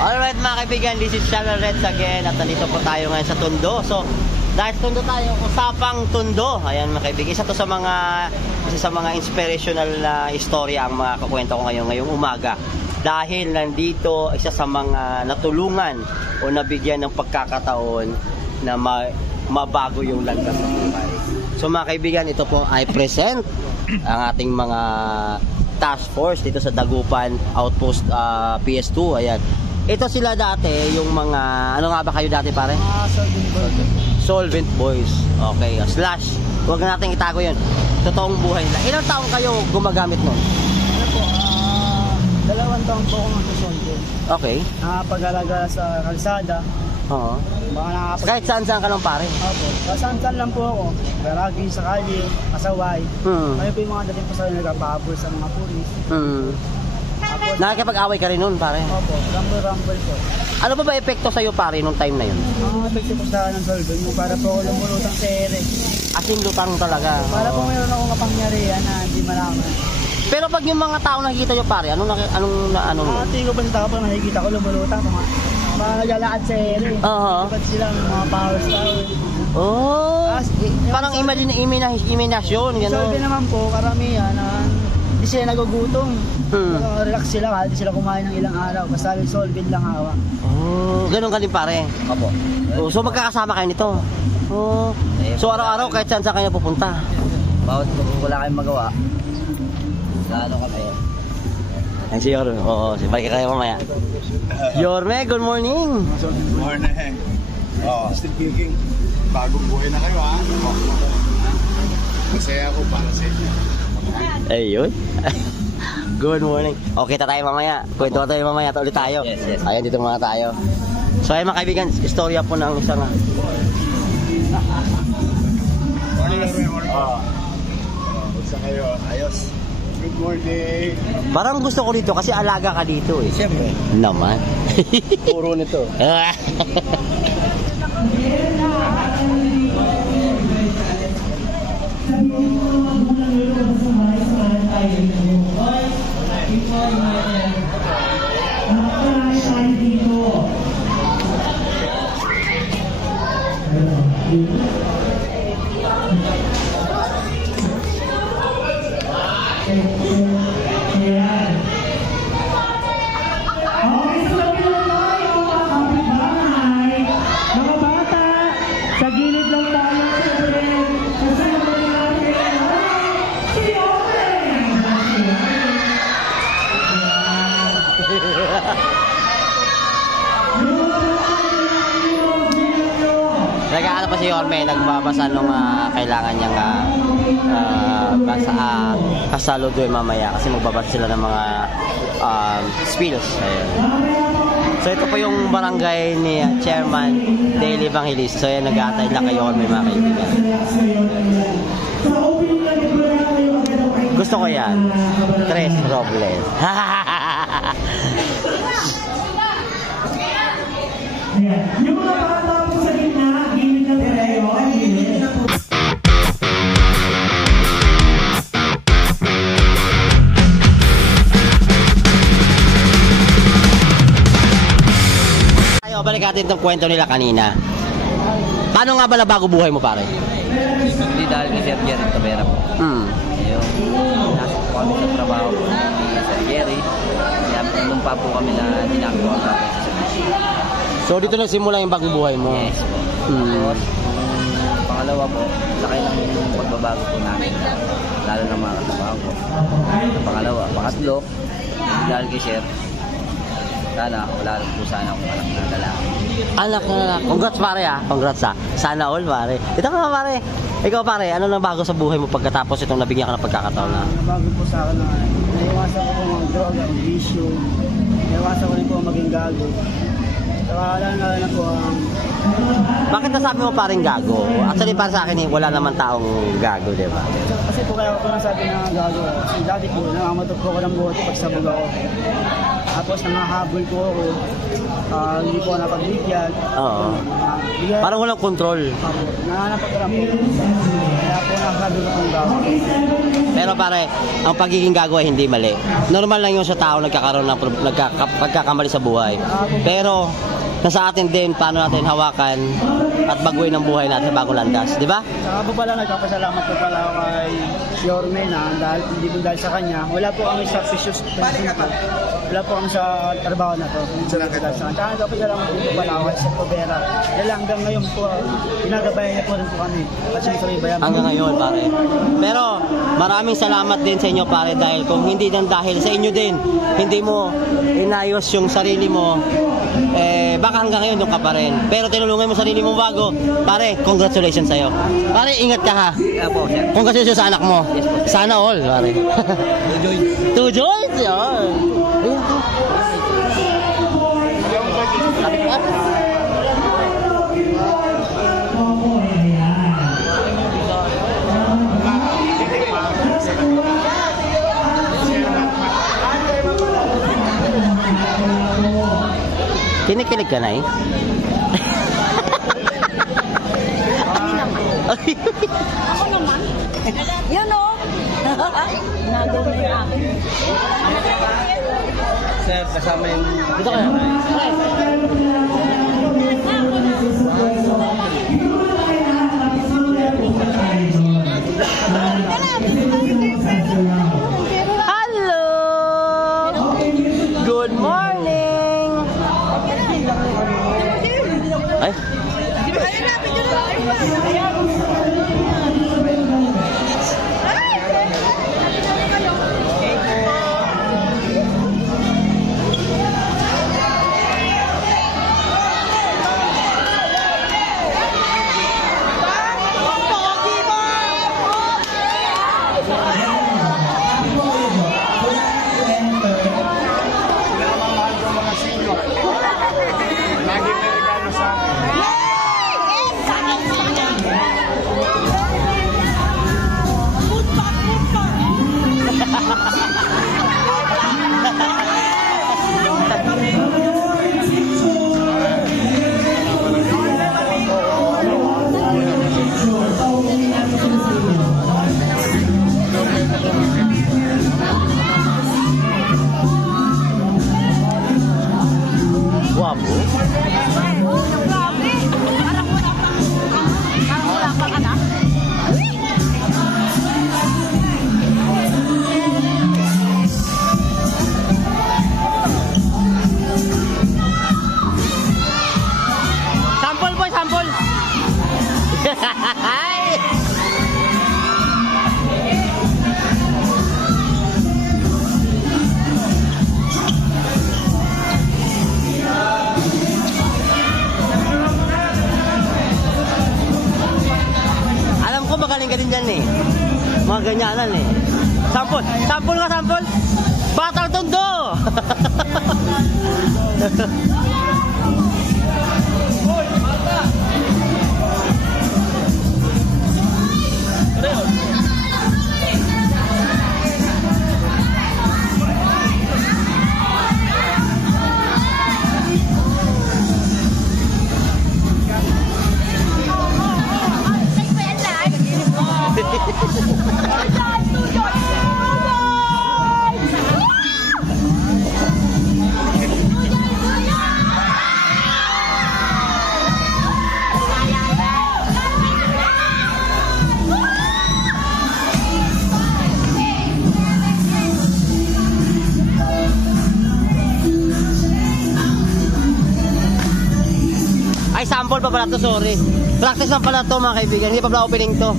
Alright mga kaibigan, this is Channel Reds again at nandito po tayo ngayon sa Tondo. So, dahil Tondo tayo, usapang Tondo. Ayan mga kaibigan, isa sa mga inspirational na istorya ang mga kukwento ko ngayong umaga. Dahil nandito isa sa mga natulungan o nabigyan ng pagkakataon na mabago yung landas sa buhay. So mga kaibigan, ito po ay present ang ating mga task force dito sa Dagupan Outpost PS2. Ayan. Ito sila dati, yung mga, ano nga ba kayo dati pare? Solvent Boys. Okay, slash. Huwag natin itago yun. Totoong buhay nila. Ilang taong kayo gumagamit nun? Ano po, 2 taon po ako magsusolvent. Okay. Nakapag-alaga sa kalsada. Oo. Kahit saan-saan ka lang pare? Opo. Saan-saan lang po ako. Baragi, sakali, kasaway. Kaya po yung mga dating po sa nagpapahabol sa mga pulis. Nakakipag-away ka rin nun pare? Opo, rumble po. Ano ba epekto sa'yo pare nung time na yun? Ang epekto po sa ng solvent mo para po ako lumulutang sa ere. Asin lutang talaga. Para po mayroon akong kapangyarihan na hindi malaman. Pero pag yung mga tao nakikita nyo pare, anong tingin ko pa sa tao pag nakikita ko lumulutang mga naglalakad sa ere. Ba't sila mga powers. Oh, parang imaginasyon gano'n. Solvent naman po, karamihan hindi sila nagugutom. Relax sila, hindi sila kumain ng ilang araw. Basta solvent lang hawak. Oh, ganun ka din pare. Opo. So magkakasama kayo nito. Oh. So araw-araw kahit saan kayo pupunta. Bawat wala kayong magawa. Lalo kami. Ay si Yorme. Oo, balik kayo mamaya. Yorme, good morning. Good morning. Still thinking, bagong buhay na kayo ha. Masaya ako para sa inyo. Ayun. Good morning. Okay, tayo mamaya. Kwento tayo mamaya. Ulit tayo. Yes. Ayan, dito mga tayo. So, ayun mga kaibigan, istorya po ng isang... Morning. Buksa kayo. Ayos. Good morning. Parang gusto ko dito kasi alaga ka dito eh. Siyempre. Naman. Puro nito. Nag-aano pa si Yorme, nagbabasa nung kailangan niyang kasaludo mamaya kasi magbabasa sila ng mga spills. Ayun. So ito po yung barangay ni Chairman Daily Evangelist. So yan, nag-aatay lang kay Yorme mga kaibigan. Gusto ko yan. Tres Robles. Yung mga bata po sa gitna, gilid lang tayo. Balik natin itong kwento nila kanina. Paano nga ba na bago buhay mo pare? Hindi dahil ni Sir Jerry Tavera po. Yung nasa po kami sa trabaho po ni Sir Jerry. Nung pa po kami na ginagawa kami sa service. So dito nagsimula yung bagong buhay mo? Yes po. Tapos, pangalawa po, laki ng pagbabago po namin. Lalo ng mga katrabaho po. Pangalawa, pangatlo, dahil kay Sir, sana, wala lang po sana akong anak na lalaki. Anak na lalaki. Congrats pare Congrats Sana all pare. Ito ka pare. Ikaw pare, ano nang bago sa buhay mo pagkatapos itong nabigyan ka ng pagkakataon na? Bago po sa akin na naiwasan ko po mga droga, ang bisyo. Naiwasan ko rin po maging gago. Saka na po ang... Bakit nasabi mo paring gago? Actually para sa akin wala naman taong gago, di ba? Kasi po kaya ko nasabi na gago. Kasi dati po, nangamatok po ako ng buhati pag sabog ako. Tapos Tapos nangahabol po ako. Hindi po napagbigyan. Oo. Parang walang control. Nananapagdara po. Kaya po nasabi ko kung gawin. Pero pare, ang pagiging gago ay hindi mali. Normal lang yung sa tao nagkakaroon ng pagkakamali sa buhay. Pero nasa atin din paano natin hawakan at baguhin ang buhay natin sa bagong landas, di ba? Saka po pala nagpapasalamat po pala ako kay Yorme na dahil hindi po dahil sa kanya. Wala po kami sa precious pension po. Wala po kami sa trabaho na to. Hindi po dahil sa kanya. Saka nagpapasalamat po pala ako sa Povera. Dahil hanggang ngayon po, ginagabayan niya po rin po kami. At sinutuloy bayan. Hanggang ngayon pare. Pero maraming salamat din sa inyo pare dahil kung hindi nang dahil sa inyo din, hindi mo inayos yung sarili mo, baka hanggang ngayon doon ka pa rin. Pero tinulungan mo sarili mo bago. Pare, congratulations sa'yo. Pare, ingat ka ha. po, sir. Congratulations sa anak mo. Sana all, pare. Two joints? Yan. Ayan ka. Lapit ka. Kinikilig ka na eh. Ako naman. Yun o. Nagawin yung akin. Sir, kasama yung... Dito ka. Hello! Good morning! Ay? Lagi may regalo sa akin. Guwapo. Grabe. Parang wala pang anak. Sample boy, sample. Alam ko magaling ka din dyan eh. Mga ganyanan eh. Sample, sample nga sample. Batang Tondo. Ay, sample pa pala to, sorry. Practice lang pala to mga kaibigan, hindi pa pala opening to.